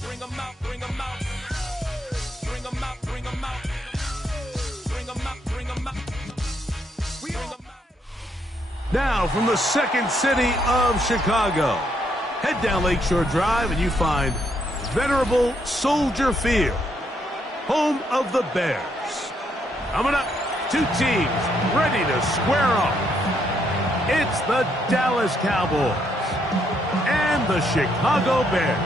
Bring 'em out, bring 'em out. Bring 'em out, bring 'em out. Bring 'em out, bring 'em out. Bring 'em out. Now from the second city of Chicago, head down Lakeshore Drive and you find venerable Soldier Field, home of the Bears. Coming up, two teams ready to square off. It's the Dallas Cowboys and the Chicago Bears.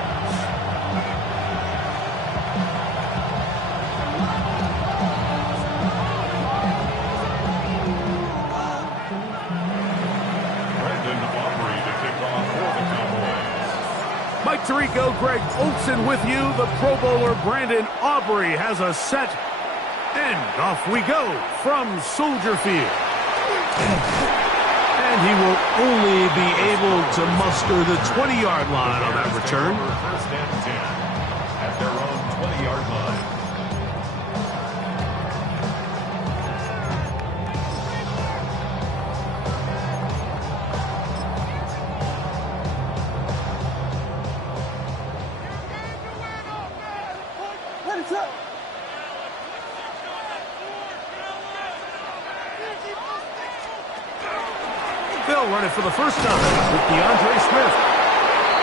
Mike Tirico, Greg Olson with you. The Pro Bowler Brandon Aubrey has a set. And off we go from Soldier Field. And he will only be able to muster the 20-yard line on that return. First and 10 at their own 20-yard line. They'll run it for the first time with DeAndre Smith.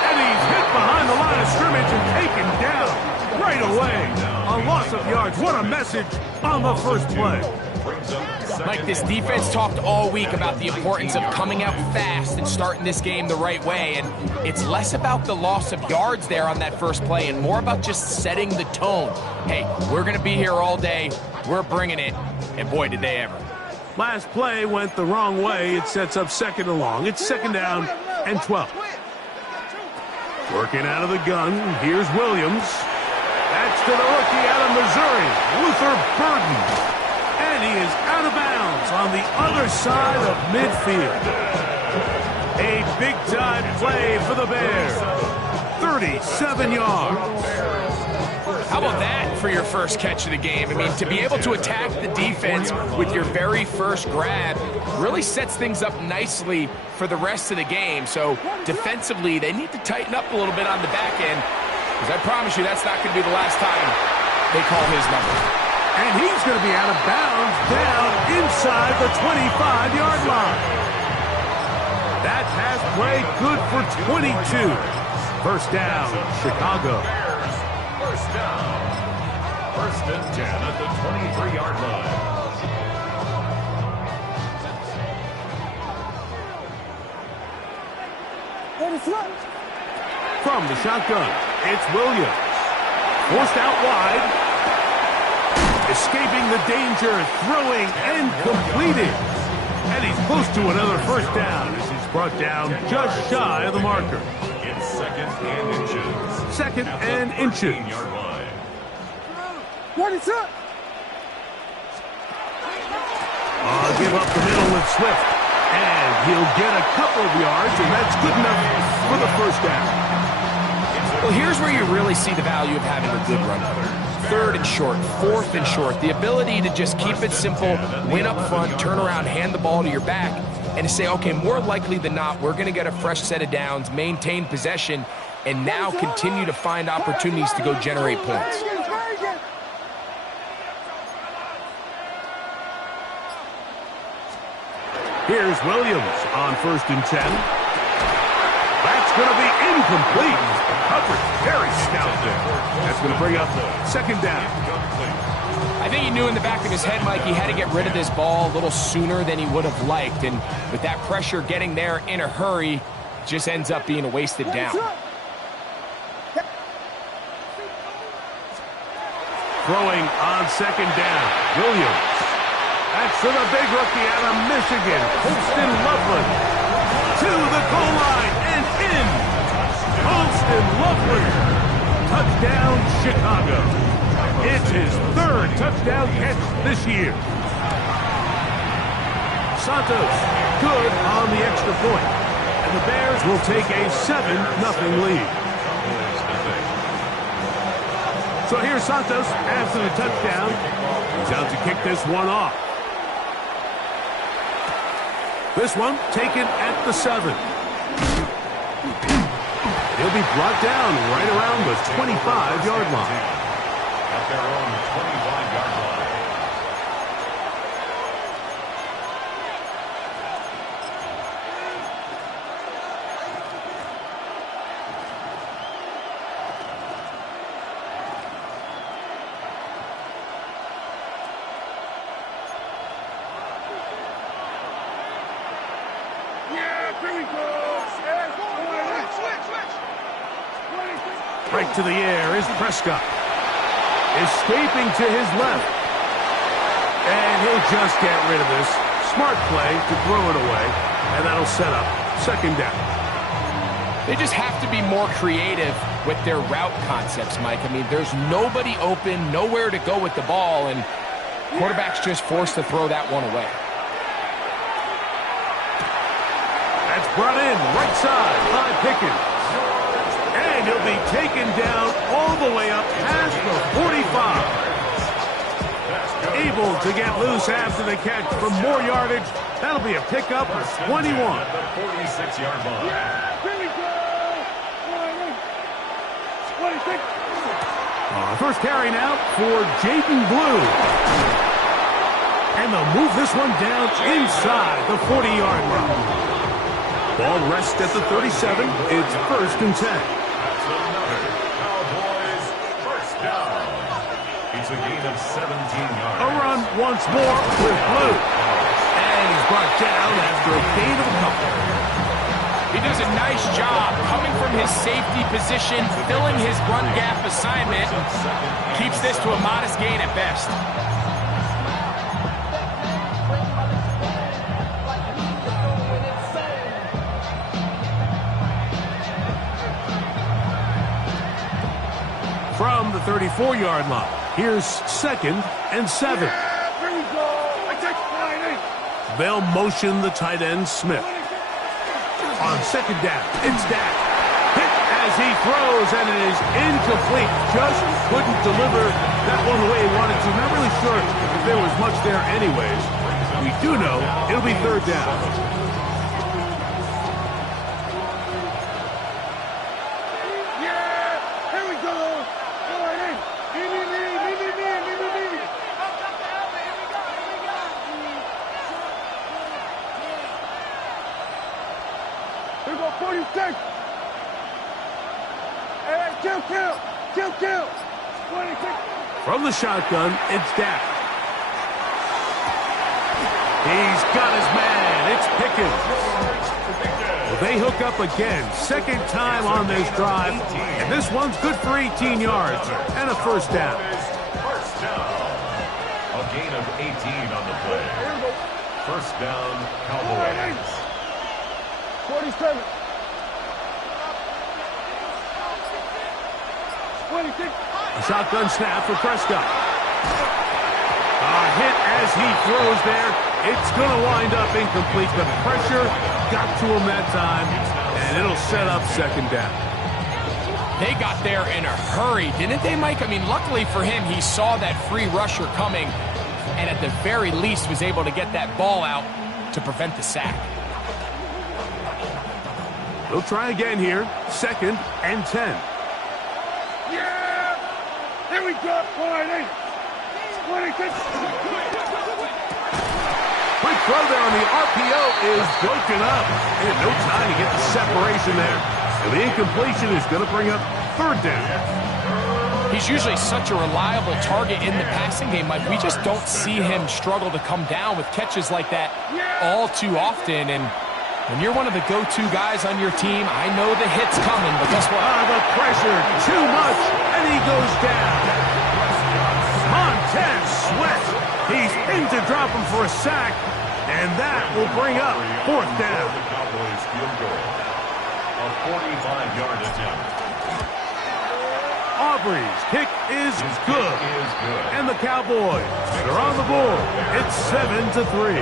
And he's hit behind the line of scrimmage and taken down right away. A loss of yards. What a message on the first play. Mike, this defense talked all week about the importance of coming out fast and starting this game the right way. And it's less about the loss of yards there on that first play and more about just setting the tone. Hey, we're going to be here all day. We're bringing it. And boy, did they ever. Last play went the wrong way. It sets up second and long. It's second down and 12. Working out of the gun. Here's Williams. That's to the rookie out of Missouri, Luther Burden. And he is out of bounds on the other side of midfield. A big-time play for the Bears. 37 yards. How about that for your first catch of the game? I mean, to be able to attack the defense with your very first grab really sets things up nicely for the rest of the game. So defensively, they need to tighten up a little bit on the back end, because I promise you that's not going to be the last time they call his number. And he's going to be out of bounds down inside the 25-yard line. That pass play good for 22. First down, Chicago. First down. First and 10 at the 23-yard line. From the shotgun, it's Williams. Forced out wide. Escaping the danger, throwing and completing. And he's close to another first down as he's brought down just shy of the marker. It's second and inches. Second and inches. 15-yard line. Give up the middle with Swift. And he'll get a couple of yards, and that's good enough for the first down. Well, here's where you really see the value of having a good run. Third and short, fourth and short. The ability to just keep it simple, win up front, turn around, hand the ball to your back, and to say, okay, more likely than not, we're going to get a fresh set of downs, maintain possession, and now continue to find opportunities to go generate points. Here's Williams on first and 10. That's going to be incomplete. Coverage very stout there. That's going to bring up second down. I think he knew in the back of his head, Mike, he had to get rid of this ball a little sooner than he would have liked. And with that pressure getting there in a hurry, just ends up being a wasted down. Throwing on second down, Williams. That's to the big rookie out of Michigan, Holston Loveland. To the goal line and in. Holston Loveland. Touchdown, Chicago. It's his third touchdown catch this year. Santos, good on the extra point. And the Bears will take a 7-0 lead. So here's Santos after the touchdown. He's out to kick this one off. This one taken at the 7. He'll be brought down right around the 25-yard line. At their own 25-yard line. Right to the air is Prescott. Escaping to his left. And he'll just get rid of this. Smart play to throw it away. And that'll set up second down. They just have to be more creative with their route concepts, Mike. I mean, there's nobody open, nowhere to go with the ball, and quarterback's just forced to throw that one away. That's brought in right side by Pickens. And he'll be taken down all the way up past the 45. Able to get loose after the catch for more yardage. That'll be a pickup of 21. At the 46-yard line. First carry now for Jaden Blue. And they'll move this one down inside the 40-yard line. Ball rests at the 37. It's first and 10. That's another Cowboys first down. It's a gain of 17 yards. A run once more with Blue. And he's brought down after a gain of a couple. He does a nice job coming from his safety position, filling his run gap assignment. Keeps this to a modest gain at best. From the 34-yard line, here's second and 7. They'll motion the tight end Smith. On second down, it's Dak. Hit as he throws, and it is incomplete. Just couldn't deliver that one the way he wanted to. Not really sure if there was much there anyways. We do know it'll be third down. From the shotgun, it's Dak. He's got his man. It's Pickens. Well, they hook up again. Second time on this drive. And this one's good for 18 yards and a first down. First down. A gain of 18 on the play. First down, Cowboys. 47. 26. A shotgun snap for Prescott. A hit as he throws there. It's going to wind up incomplete. The pressure got to him that time, and it'll set up second down. They got there in a hurry, didn't they, Mike? I mean, luckily for him, he saw that free rusher coming, and at the very least was able to get that ball out to prevent the sack. They'll try again here. Second and 10. Yeah! Here we go. 26. Quick throw there on the RPO is broken up. And no time to get the separation there. And the incompletion is going to bring up third down. He's usually such a reliable target in the passing game, Mike. We just don't see him struggle to come down with catches like that all too often. And when you're one of the go-to guys on your team, I know the hit's coming, but guess what? The pressure, too much, and he goes down. Montez Sweat. He's in to drop him for a sack, and that will bring up fourth down. The Cowboys field goal. A 45-yard attempt. Aubrey's kick is good. And the Cowboys are on the board. It's 7-3.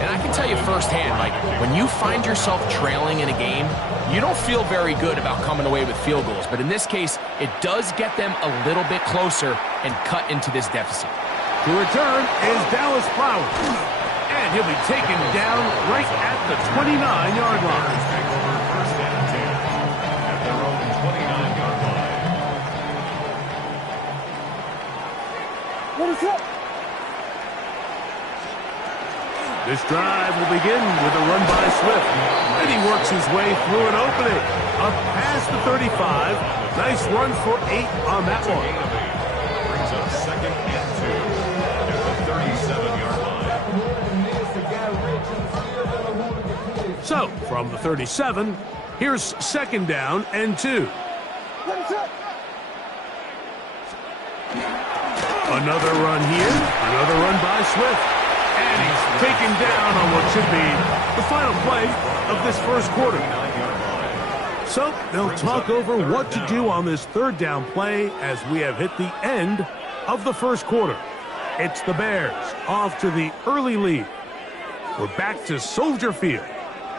And I can tell you firsthand, Mike, when you find yourself trailing in a game, you don't feel very good about coming away with field goals. But in this case, it does get them a little bit closer and cut into this deficit. To return is Dallas Flowers. And he'll be taken down right at the 29-yard line. This drive will begin with a run by Swift. And he works his way through an opening. Up past the 35. Nice run for 8 on that one. Brings up 2nd and 2 at the 37-yard line. So, from the 37, here's 2nd down and 2. Another run here. Another run by Swift. And he's taken down on what should be the final play of this first quarter. So they'll talk over what to do on this 3rd down play as we have hit the end of the first quarter. It's the Bears off to the early lead. We're back to Soldier Field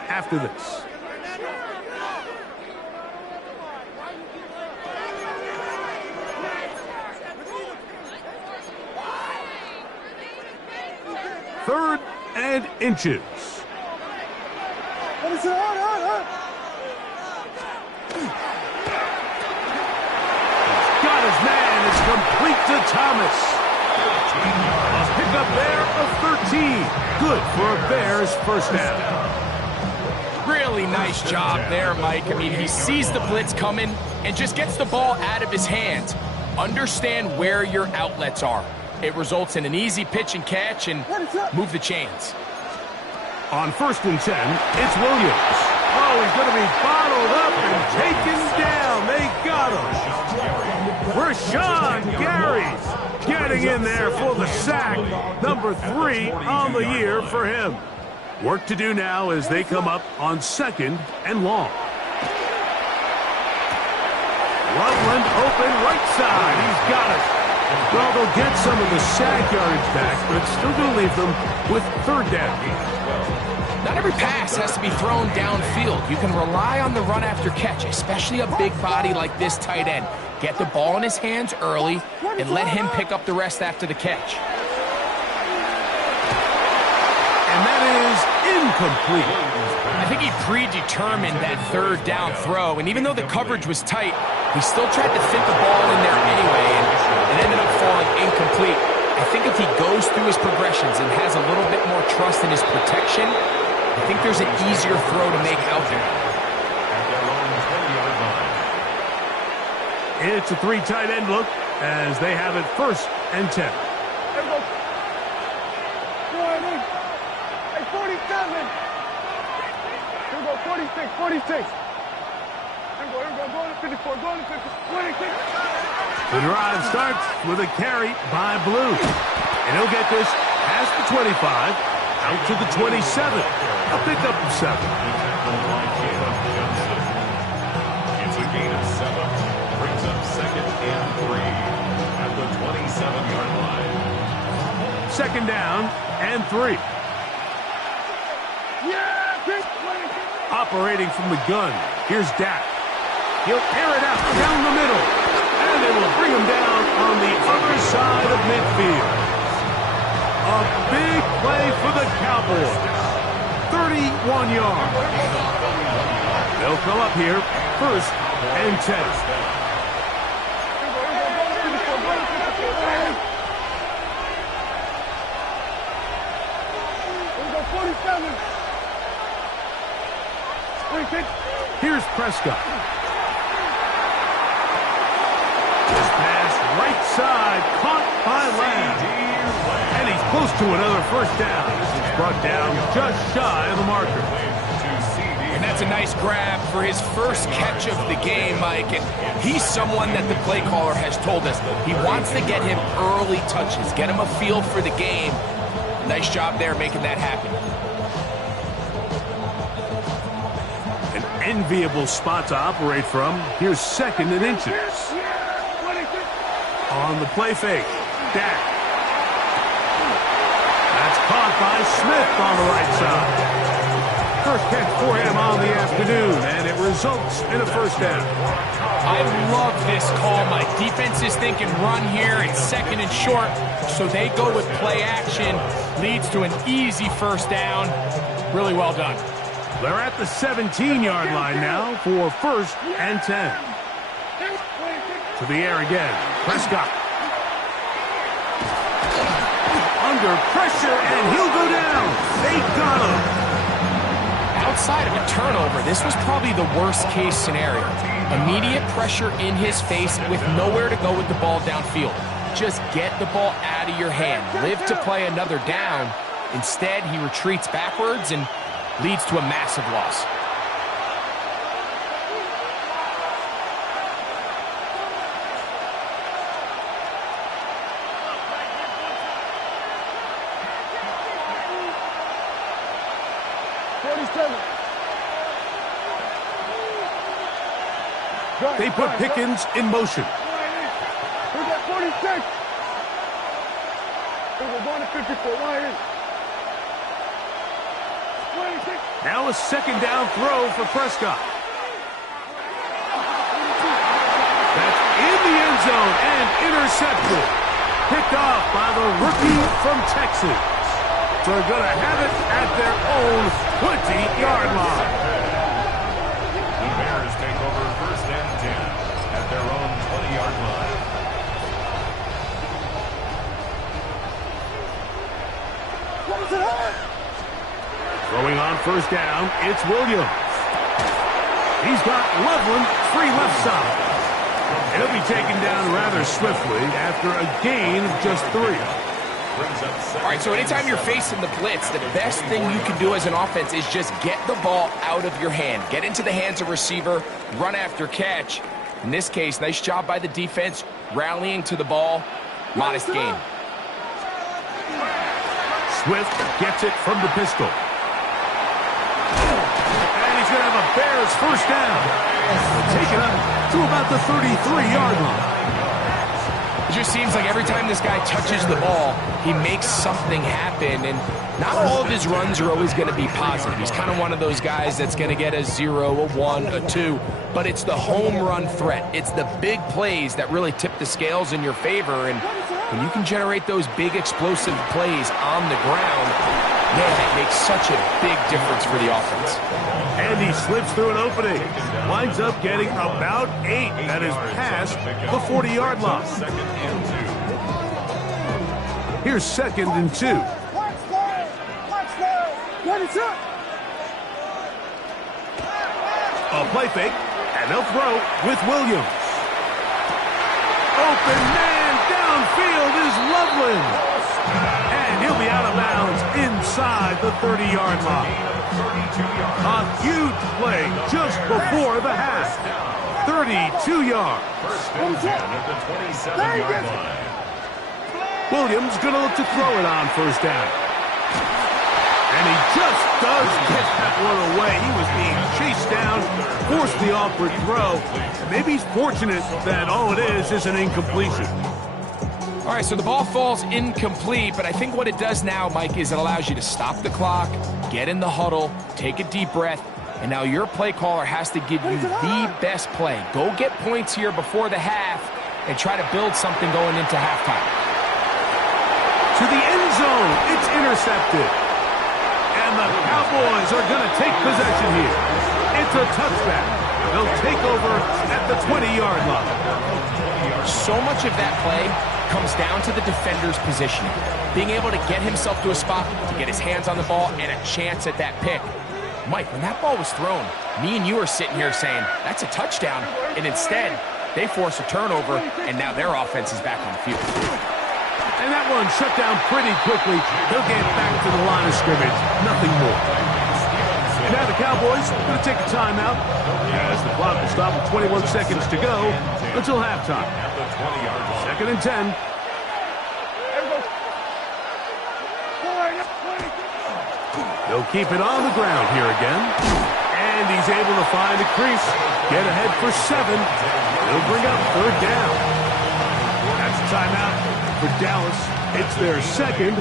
after this. Third and inches. Got his man. It's complete to Thomas. A pickup there of 13. Good for a Bears first down. Really nice job there, Mike. I mean, he sees the blitz coming and just gets the ball out of his hands. Understand where your outlets are. It results in an easy pitch and catch and move the chains. On 1st and 10, it's Williams. Oh, he's going to be bottled up and taken down. They got him. Rashawn Gary's getting in there for the sack. Number 3 on the year for him. Work to do now as they come up on 2nd and long. Loveland open right side. He's got it. Well, they'll get some of the sack yardage back, but it's still going to leave them with 3rd down. Not every pass has to be thrown downfield. You can rely on the run after catch, especially a big body like this tight end. Get the ball in his hands early and let him pick up the rest after the catch. And that is incomplete. I think he predetermined that 3rd down throw, and even though the coverage was tight, he still tried to fit the ball in there anyway, and it ended up falling incomplete. I think if he goes through his progressions and has a little bit more trust in his protection, I think there's an easier throw to make out there. It's a 3 tight end look as they have it 1st and 10. Hey, 47. Here we go, 46, 46. Here we go, go to 54, go to 56. The drive starts with a carry by Blue. And he'll get this past the 25, out to the 27. A pickup of 7. It's a gain of 7. Brings up 2nd and 3 at the 27-yard line. 2nd down and 3. Operating from the gun, here's Dak. He'll air it out down the middle, and it will bring him down on the other side of midfield. A big play for the Cowboys. 31 yards. They'll come up here 1st and 10. Here's Prescott. This pass right side caught by Lamb. And he's close to another 1st down. This is brought down just shy of the marker. And that's a nice grab for his first catch of the game, Mike. And he's someone that the play caller has told us he wants to get him early touches, get him a feel for the game. Nice job there making that happen. Enviable spot to operate from. Here's 2nd and inches. On the play fake, Dak. That's caught by Smith on the right side. First catch for him on the afternoon, and it results in a 1st down. I love this call. My defense is thinking run here. It's 2nd and short, so they go with play action. Leads to an easy 1st down. Really well done. They're at the 17-yard line now for 1st and 10. To the air again. Prescott. under pressure, and he'll go down. They got him. Outside of a turnover, this was probably the worst-case scenario. Immediate pressure in his face with nowhere to go with the ball downfield. Just get the ball out of your hand. Live to play another down. Instead, he retreats backwards and leads to a massive loss. They put Pickens in motion. We got 46. We're going to 54. Why is 26? Now a second down throw for Prescott. That's in the end zone and intercepted. Picked off by the rookie from Texas. So they're going to have it at their own 20-yard line. The Bears take over first and 10 at their own 20-yard line. Throwing on first down, it's Williams. He's got Loveland free left side. He'll be taken down rather swiftly after a gain of just 3. All right, so anytime you're facing the blitz, the best thing you can do as an offense is just get the ball out of your hand. Get into the hands of receiver, run after catch. In this case, nice job by the defense, rallying to the ball. Modest gain. Swift gets it from the pistol. And he's going to have a Bears first down. Take it up to about the 33-yard line. It just seems like every time this guy touches the ball, he makes something happen, and not all of his runs are always going to be positive. He's kind of one of those guys that's going to get a 0, a 1, a 2, but it's the home run threat. It's the big plays that really tip the scales in your favor, and when you can generate those big explosive plays on the ground, man, it makes such a big difference for the offense. And he slips through an opening. Winds up getting about 8. That is past the 40-yard line. Here's second and 2. A play fake, and they'll throw with Williams. Open man downfield is Loveland. And he'll be out of bounds inside the 30-yard line. A huge play just before the half. 32 yards. First and 10 at the 27-yard line. Williams going to look to throw it on first down. And he just does get that one away. He was being chased down, forced the awkward throw. Maybe he's fortunate that all it is an incompletion. All right, so the ball falls incomplete, but I think what it does now, Mike, is it allows you to stop the clock, get in the huddle, take a deep breath, and now your play caller has to give you the best play. Go get points here before the half and try to build something going into halftime. To the end zone, it's intercepted. And the Cowboys are going to take possession here. It's a touchback. They'll take over at the 20-yard line. So much of that play comes down to the defender's positioning. Being able to get himself to a spot, to get his hands on the ball, and a chance at that pick. Mike, when that ball was thrown, me and you are sitting here saying, that's a touchdown. And instead, they force a turnover, and now their offense is back on the field. And that one shut down pretty quickly. They'll get back to the line of scrimmage. Nothing more. And now the Cowboys are going to take a timeout as the clock will stop with 21 seconds to go until halftime. Second and 10. They'll keep it on the ground here again. And he's able to find a crease. Get ahead for 7. They'll bring up third down. That's a timeout for Dallas. It's their second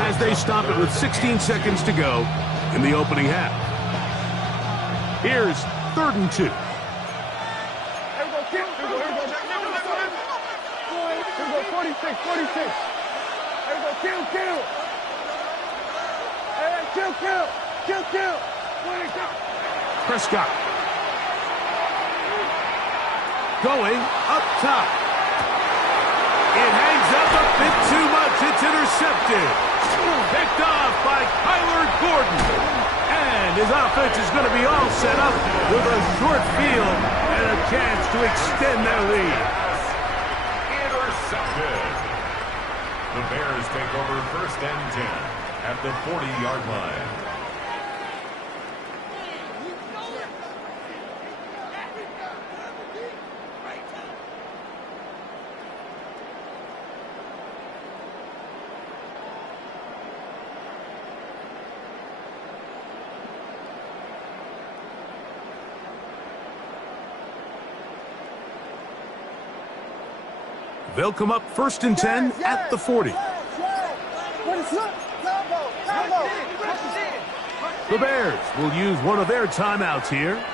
as they stop it with 16 seconds to go in the opening half. Here's third and 2. Here we go, 46. Here we go, kill. Hey, kill. 26. Prescott. Going up top. It hangs up a bit too much It's intercepted. Picked off by Kyler Gordon. And his offense is going to be all set up with a short field and a chance to extend their lead. Intercepted. The Bears take over 1st and 10 at the 40-yard line. They'll come up 1st and 10 at the 40. The Bears will use one of their timeouts here,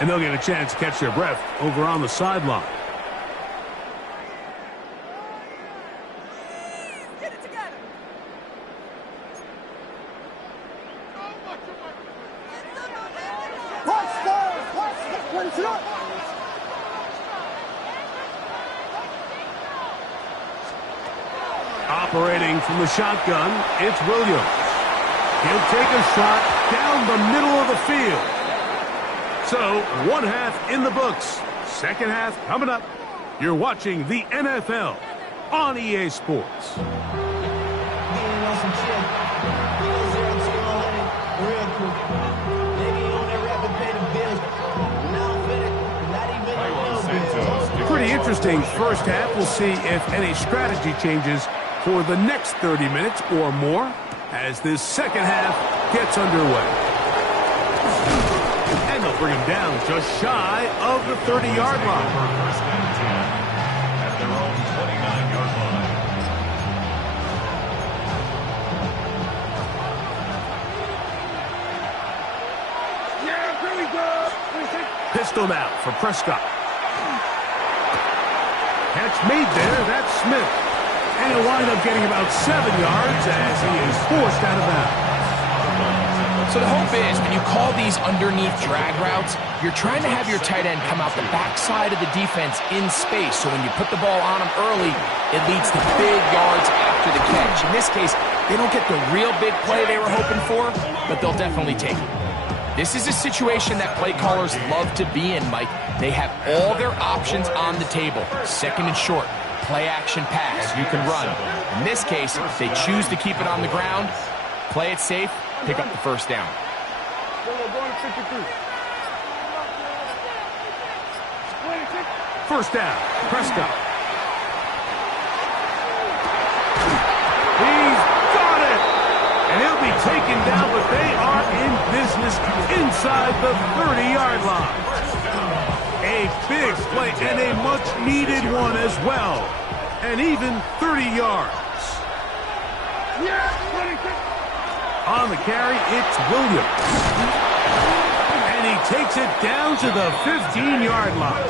and they'll get a chance to catch their breath over on the sideline. Get it together. Operating from the shotgun, it's Williams. He'll take a shot down the middle of the field. So, 1 half in the books. 2nd half coming up. You're watching the NFL on EA Sports. Pretty interesting 1st half. We'll see if any strategy changes for the next 30 minutes or more as this 2nd half gets underway. And they'll bring him down just shy of the 30-yard line. 1st and 10 at their own 29-yard line. Yeah, here we go. Pistol now for Prescott. Catch made there. That's Smith. And he'll wind up getting about 7 yards as he is forced out of bounds. So the hope is when you call these underneath drag routes, you're trying to have your tight end come out the backside of the defense in space. So when you put the ball on him early, it leads to big yards after the catch. In this case, they don't get the real big play they were hoping for, but they'll definitely take it. This is a situation that play callers love to be in, Mike. They have all their options on the table. 2nd and short, play action pass, you can run. In this case, they choose to keep it on the ground, play it safe, pick up the 1st down. Going to 53. 1st down, Prescott. He's got it! And he'll be taken down, but they are in business inside the 30-yard line. A big play and a much-needed one as well. And even 30 yards. On the carry, it's Williams. And he takes it down to the 15-yard line.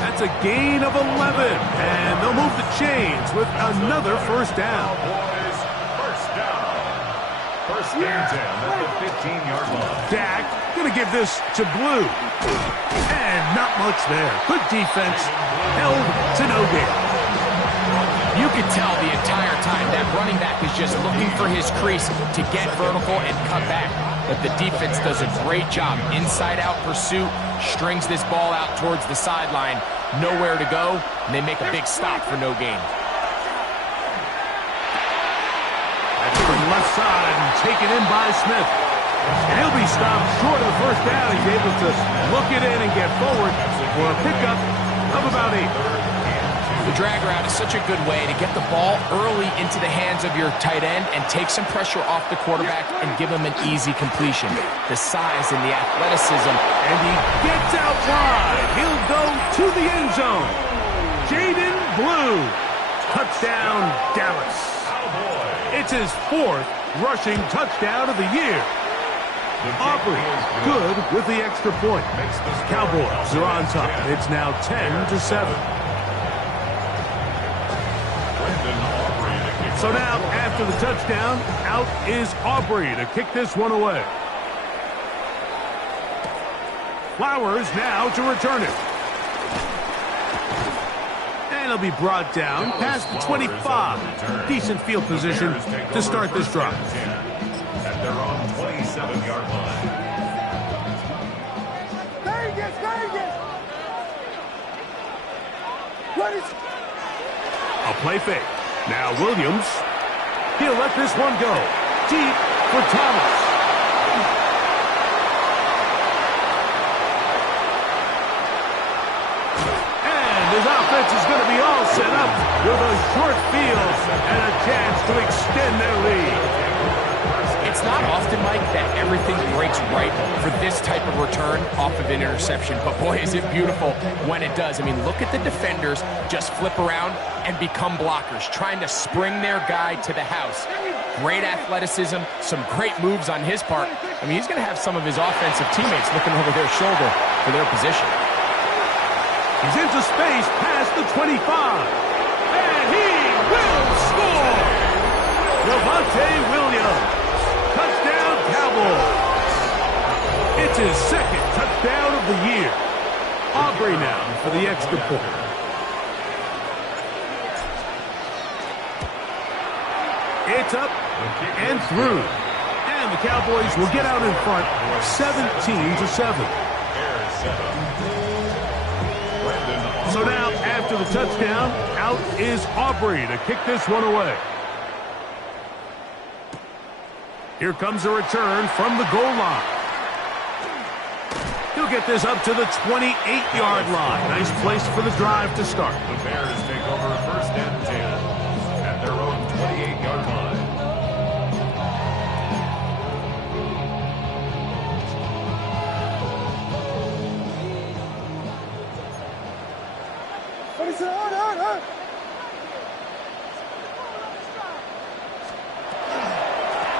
That's a gain of 11. And they'll move the chains with another 1st down. 1st and 10 at the 15-yard line. Dak going to give this to Blue. And not much there. Good defense. Held to no gain. You can tell the entire time that running back is just looking for his crease to get vertical and cut back. But the defense does a great job. Inside-out pursuit, strings this ball out towards the sideline. Nowhere to go, and they make a big stop for no gain. That's from left side and taken in by Smith. And he'll be stopped short of the 1st down. He's able to look it in and get forward for a pickup of about 8. The drag route is such a good way to get the ball early into the hands of your tight end and take some pressure off the quarterback and give him an easy completion. The size and the athleticism. And he gets out wide. He'll go to the end zone. Jaden Blue. Touchdown, Dallas. It's his 4th rushing touchdown of the year. Aubrey good with the extra point. Cowboys are on top. It's now 10-7. So now, after the touchdown, out is Aubrey to kick this one away. Flowers now to return it. And And he'll be brought down past the 25. Decent field position to start this drive. At their own 27-yard line. A play fake. Now Williams. He'll let this one go. Deep for Thomas. And his offense is going to be all set up with a short field and a chance to extend their lead. It's not often, Mike, that everything breaks right for this type of return off of an interception. But boy, is it beautiful when it does. I mean, look at the defenders just flip around and become blockers, trying to spring their guy to the house. Great athleticism, some great moves on his part. I mean, he's going to have some of his offensive teammates looking over their shoulder for their position. He's into space past the 25. And he will score! Javonte Williams. Touchdown, Cowboys. It's his second touchdown of the year. Aubrey now for the extra point. It's up and through. And the Cowboys will get out in front 17-7. So now, after the touchdown, out is Aubrey to kick this one away. Here comes a return from the goal line. He'll get this up to the 28-yard line. Nice place for the drive to start. The Bears take over first and 10 at their own 28-yard line.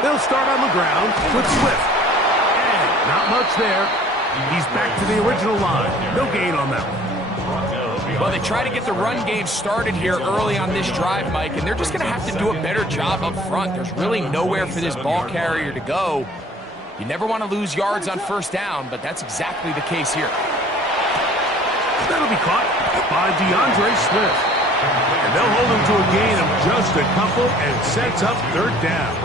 They'll start on the ground with Swift. And not much there. He's back to the original line. No gain on that one. Well, they try to get the run game started here early on this drive, Mike, and they're just going to have to do a better job up front. There's really nowhere for this ball carrier to go. You never want to lose yards on first down, but that's exactly the case here. That'll be caught by DeAndre Swift. And they'll hold him to a gain of just a couple and sets up third down.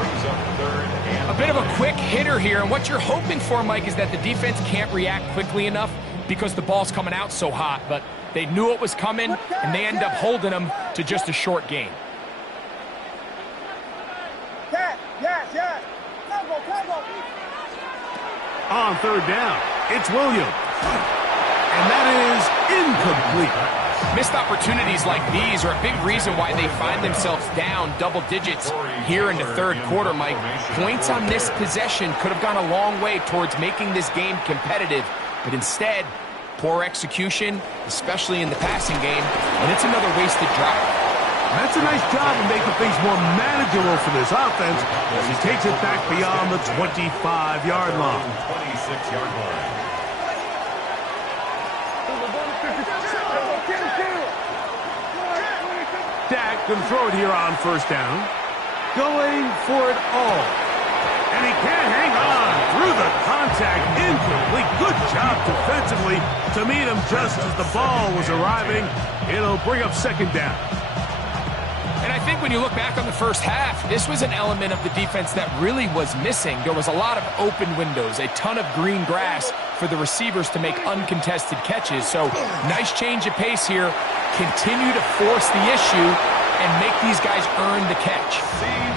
A bit of a quick hitter here, and what you're hoping for, Mike, is that the defense can't react quickly enough because the ball's coming out so hot, but they knew it was coming, and they end up holding them to just a short gain. On third down, it's Williams. And that is incomplete. Missed opportunities like these are a big reason why they find themselves down double digits here in the third quarter, Mike. Points on this possession could have gone a long way towards making this game competitive, but instead, poor execution, especially in the passing game, and it's another wasted drive. That's a nice job of making things more manageable for this offense as he takes it back beyond the 25-yard line. 26-yard line. Dak can throw it here on first down. Going for it all. And he can't hang on through the contact. Incomplete. Good job defensively to meet him just as the ball was arriving. It'll bring up second down. And I think when you look back on the first half, this was an element of the defense that really was missing. There was a lot of open windows, a ton of green grass for the receivers to make uncontested catches. So nice change of pace here. Continue to force the issue and make these guys earn the catch.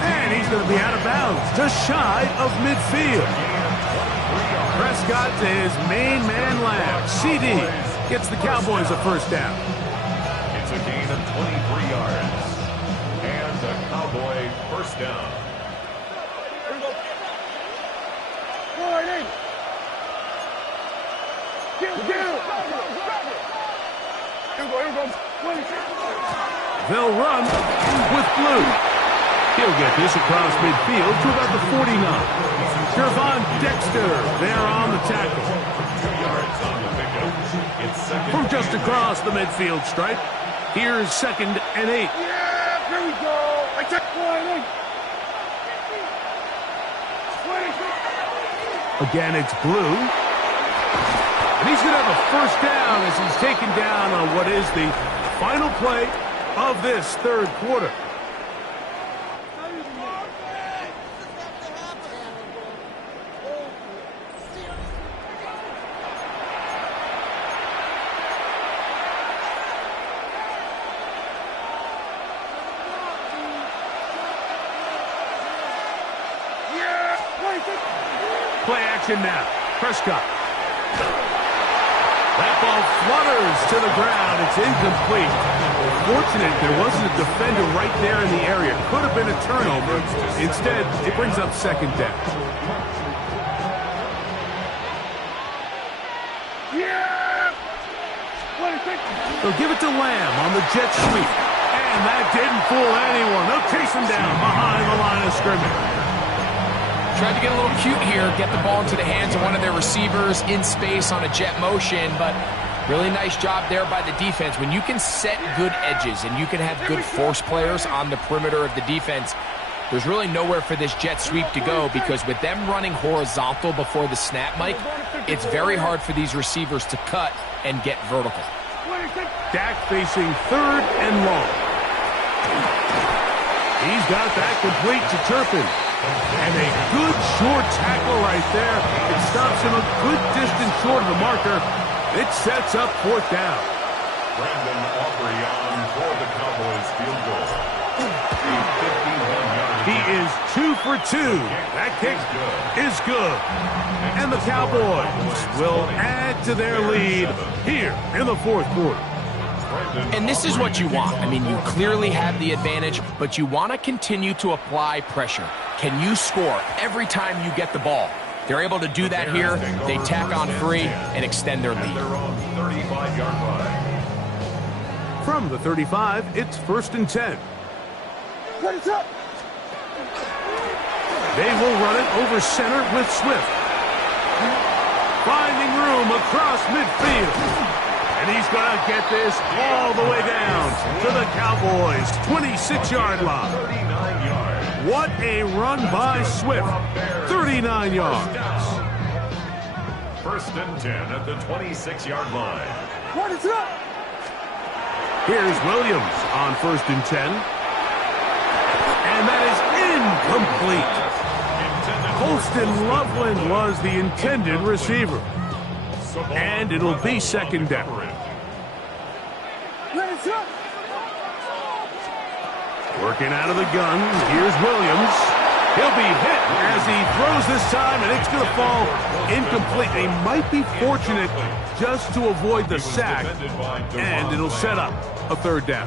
And he's going to be out of bounds, just shy of midfield. Prescott to his main man Lamb. CD gets the Cowboys a first down. It's a gain of 23 yards. And a Cowboy first down. They'll run with Blue. He'll get this across midfield to about the 49. Gervon Dexter there on the tackle. 2 yards on the pickup. It's second. From just across the midfield stripe, here's 2nd and 8. Yeah, here we go. I took one. Again, it's Blue. And he's going to have a first down as he's taken down on what is the final play of this third quarter. Play action now. Prescott. That ball flutters to the ground. It's incomplete. Fortunate there wasn't a defender right there in the area. Could have been a turnover. Instead, it brings up second down. They'll give it to Lamb on the jet sweep. And that didn't fool anyone. They'll chase him down behind the line of scrimmage. Tried to get a little cute here, get the ball into the hands of one of their receivers in space on a jet motion, but really nice job there by the defense. When you can set good edges and you can have good force players on the perimeter of the defense, there's really nowhere for this jet sweep to go, because with them running horizontal before the snap, Mike, it's very hard for these receivers to cut and get vertical. Dak facing third and long. He's got that complete to Turpin. And a good short tackle right there. It stops him a good distance short of the marker. It sets up fourth down. Brandon Aubrey on for the Cowboys field goal. A 51-yard. He is 2 for 2. That kick is good. And the Cowboys will add to their lead here in the fourth quarter. And this is what you want. I mean, you clearly have the advantage, but you want to continue to apply pressure. Can you score every time you get the ball? They're able to do that here. They tack on 3 and extend their lead. From the 35, it's 1st and 10. They will run it over center with Swift. Finding room across midfield. And he's going to get this all the way down to the Cowboys' 26-yard line. 39 yards. What a run by Swift. 39 yards. 1st and 10 at the 26-yard line. Here's Williams on 1st and 10. And that is incomplete. Colston Loveland was the intended receiver. And it'll be second down. Working out of the gun, here's Williams. He'll be hit as he throws this time, and it's going to fall incomplete. They might be fortunate just to avoid the sack, and it'll set up a third down.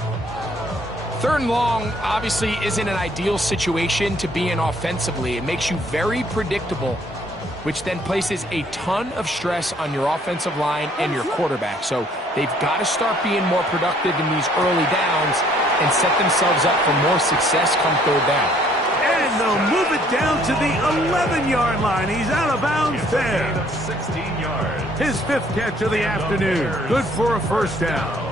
3rd and long obviously isn't an ideal situation to be in offensively. It makes you very predictable, which then places a ton of stress on your offensive line and your quarterback. So they've got to start being more productive in these early downs and set themselves up for more success come 3rd down. And they'll move it down to the 11-yard line. He's out of bounds there. 16 yards. His 5th catch of the afternoon. Good for a first down.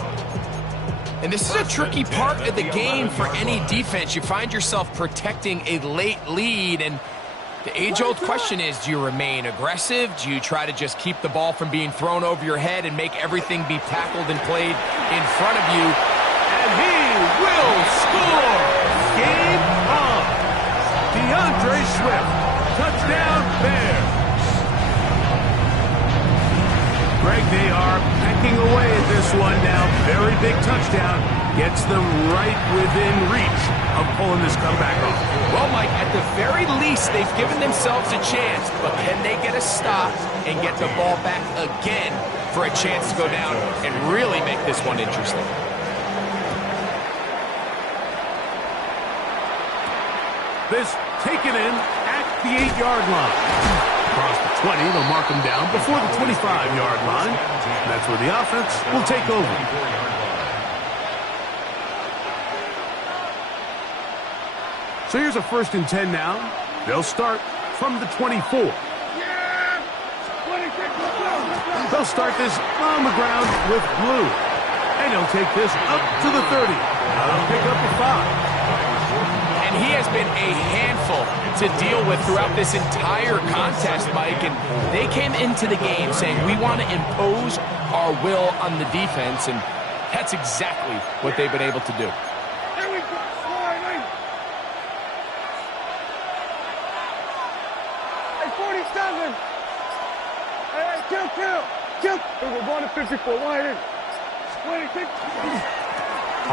And this is a tricky part of the game for any defense. You find yourself protecting a late lead, and the age-old question is, do you remain aggressive? Do you try to just keep the ball from being thrown over your head and make everything be tackled and played in front of you? And he will score! Game on! DeAndre Swift, touchdown Bears! Greg, they are pecking away at this one now. Very big touchdown. Gets them right within reach of pulling this comeback off. Well, Mike, at the very least, they've given themselves a chance, but can they get a stop and get the ball back again for a chance to go down and really make this one interesting? This taken in at the 8-yard line. Across the 20, they'll mark him down before the 25-yard line. And that's where the offense will take over. So here's a 1st and 10 now. They'll start from the 24. They'll start this on the ground with Blue. And he'll take this up to the 30. That'll pick up a 5. And he has been a handful to deal with throughout this entire contest, Mike. And they came into the game saying, we want to impose our will on the defense. And that's exactly what they've been able to do. Here we go, going to 54, 180. 26.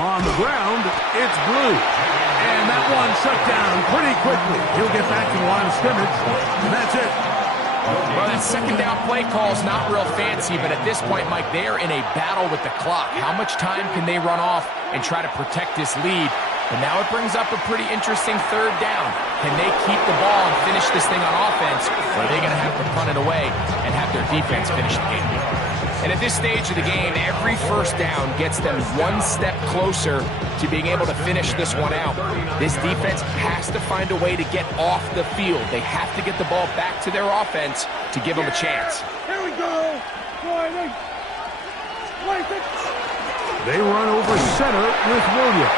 On the ground, it's Blue. And that one shut down pretty quickly. He'll get back to the line of scrimmage, and that's it. Well, that second down play call is not real fancy, but at this point, Mike, they are in a battle with the clock. How much time can they run off and try to protect this lead? But now it brings up a pretty interesting third down. Can they keep the ball and finish this thing on offense, or are they going to have to punt it away and have their defense finish the game? And at this stage of the game, every first down gets them one step closer to being able to finish this one out. This defense has to find a way to get off the field. They have to get the ball back to their offense to give them a chance. Here we go. 26. They run over center with Williams.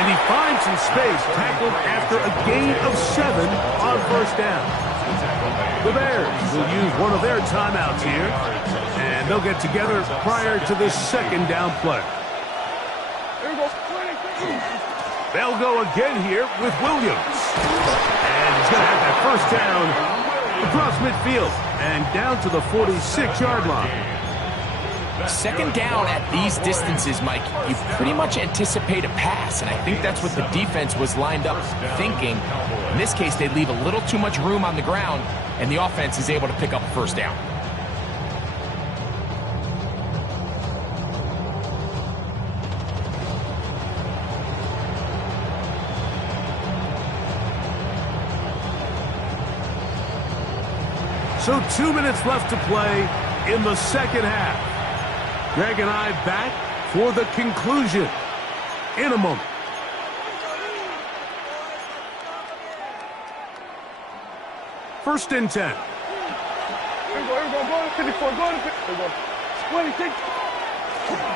And he finds some space, tackled after a gain of 7 on first down. The Bears will use one of their timeouts here, and they'll get together prior to the second down play. Here we go. 26. They'll go again here with Williams. And he's going to have that first down across midfield and down to the 46-yard line. Second down at these distances, Mike, you pretty much anticipate a pass, and I think that's what the defense was lined up thinking. In this case, they leave a little too much room on the ground, and the offense is able to pick up a first down. So 2 minutes left to play in the second half. Greg and I back for the conclusion in a moment. First and 10. Here we go. Go to 54. Go to 54. Here we go. 26.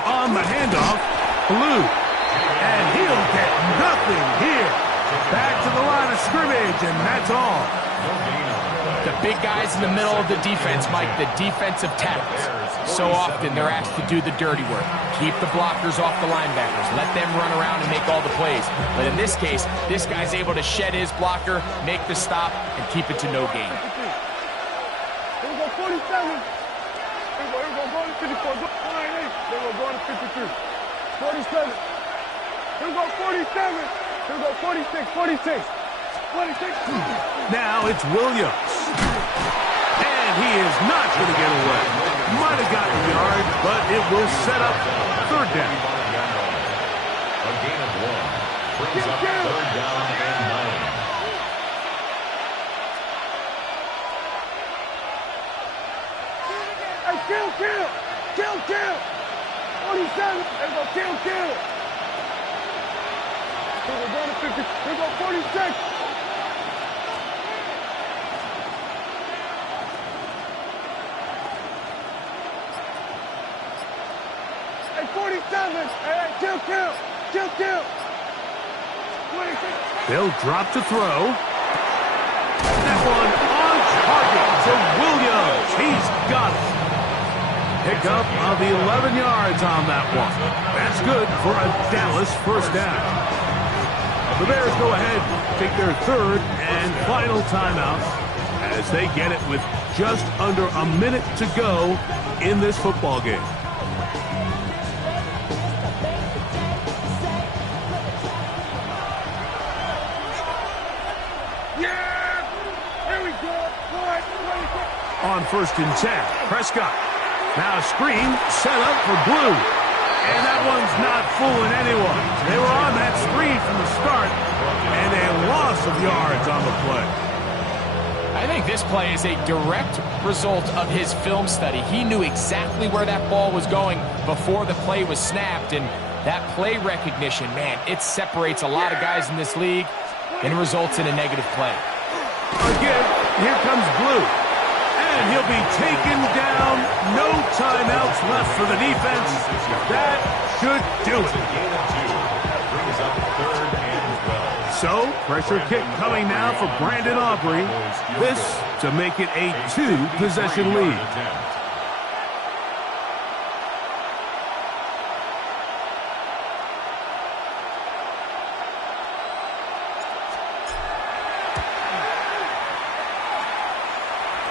On the handoff, Blue. And he'll get nothing here. Back to the line of scrimmage, and that's all. The big guys in the middle of the defense, Mike, the defensive tackles. So often they're asked to do the dirty work. Keep the blockers off the linebackers. Let them run around and make all the plays. But in this case, this guy's able to shed his blocker, make the stop, and keep it to no gain. Here we go, 47. Here we go, going to 54. Go 98. Here we go, going to 53. 47. Here we go, 47. Here we go, 46, 46. 26. Now it's Williams. And he is not going to get away. Might have gotten a yard, but it will set up third down. A gain of 1 brings up third down and 9. Hey, kill. 47. There we go, kill. Here we go, going to 50. Here we go, 46. Hey, 47. Hey, kill. 26. They'll drop to throw. That one on target to Williams. He's got it. Pickup of 11 yards on that one. That's good for a Dallas first down. The Bears go ahead, take their third and final timeout as they get it with just under a minute to go in this football game. On first and 10, Prescott. Now a screen set up for Blue. And that one's not fooling anyone. They were on that screen from the start, and a loss of yards on the play. I think this play is a direct result of his film study. He knew exactly where that ball was going before the play was snapped, and that play recognition, man, it separates a lot of guys in this league and results in a negative play. Again, here comes Blue. And he'll be taken down. No timeouts left for the defense. That should do it. So, pressure kick coming now for Brandon Aubrey. This to make it a 2-possession lead.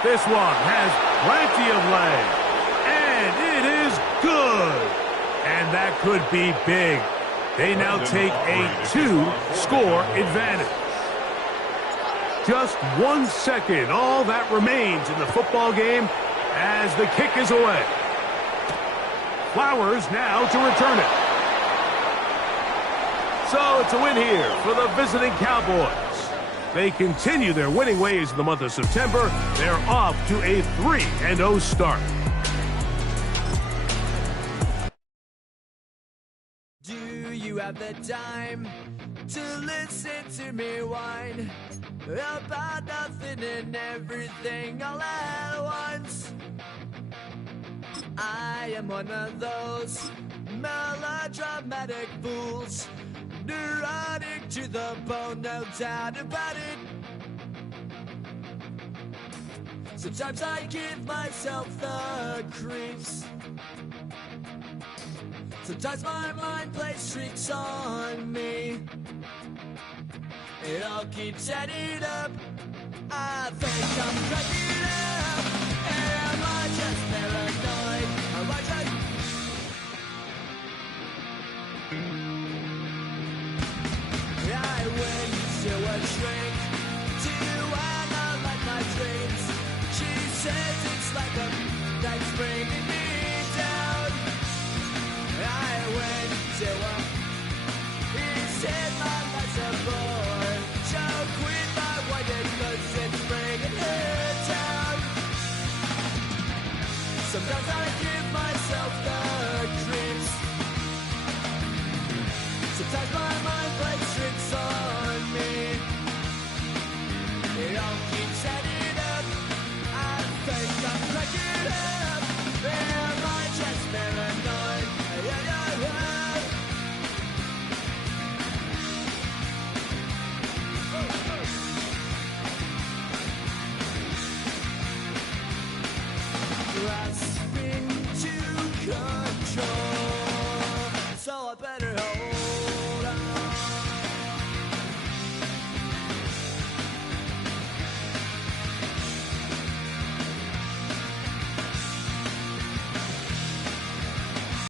This one has plenty of leg. And And it is good. And that could be big. They now take a 2-score advantage. Just 1 second, all that remains in the football game as the kick is away. Flowers now to return it. So it's a win here for the visiting Cowboys. They continue their winning ways in the month of September. They're off to a 3-0 start. Do you have the time to listen to me whine about nothing and everything all at once? I am one of those melodramatic fools, neurotic to the bone, no doubt about it. Sometimes I give myself the creeps. Sometimes my mind plays tricks on me. It all keeps adding up. I think I'm cracking up. Am I just paranoid? Am I just... I went to a shrink to analyze my dreams. She says it's like a night's bringing me down. I went to